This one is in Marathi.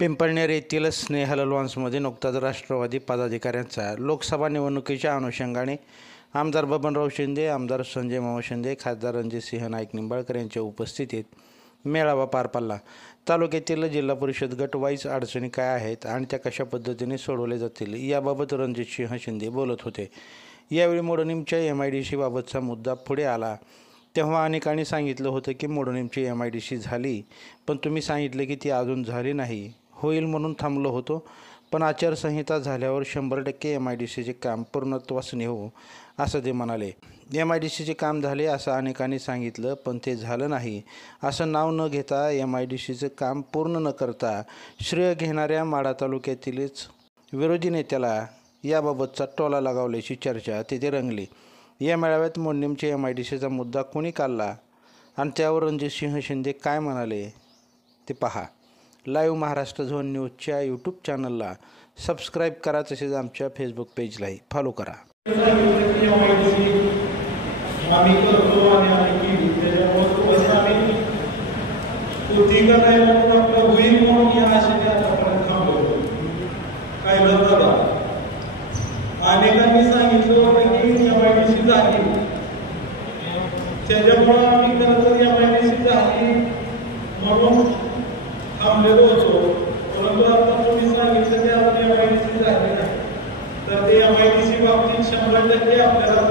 पिंपळनेर येथील स्नेहल लॉन्समध्ये नुकताच राष्ट्रवादी पदाधिकाऱ्यांचा लोकसभा निवडणुकीच्या अनुषंगाने आमदार बबनराव शिंदे, आमदार संजय मामा शिंदे, खासदार रणजितसिंह नाईक निंबाळकर यांच्या उपस्थितीत मेळावा पार पडला। तालुक्यातील जिल्हा परिषद गट वाईज अडचणी काय आहेत आणि त्या कशा पद्धतीने सोडवल्या जातील याबाबत रणजितसिंह शिंदे बोलत होते। यावेळी मोडणीमच्या MIDC बाबतचा मुद्दा पुढे आला तेव्हा अनेकांनी सांगितलं होतं की मोडणीमची MIDC झाली, पण तुम्ही सांगितले की ती अजून झाली नाही, होईल म्हणून थांबलो होतो, पण आचारसंहिता झाल्यावर 100% MIDCचे काम पूर्णत्वास नेऊ असं ते म्हणाले। MIDCचे काम झाले असं अनेकांनी सांगितलं, पण ते झालं नाही असं नाव न घेता MIDCचं काम पूर्ण न करता श्रेय घेणाऱ्या माढा तालुक्यातीलच विरोधी नेत्याला याबाबतचा टोला लगावल्याची चर्चा तिथे रंगली। या मेळाव्यात मोडणीमच्या MIDCचा मुद्दा कोणी काढला आणि त्यावर रणजितसिंह शिंदे काय म्हणाले ते पहा। लाईव्ह महाराष्ट्र झोन न्यूजच्या यूट्यूब चॅनलला सबस्क्राईब करा, तसेच आमच्या फेसबुक पेजलाही फॉलो करा। अनेकांनी सांगितलं होतं की MIDC झाली, त्याच्यामुळे आम्ही खरं तर MIDC झाली म्हणून थांबलेलो होतो, परंतु आता तुम्ही सांगितलं की आपली MIDC झाली नाही, तर ते MIDC बाबतीत 100% आपल्याला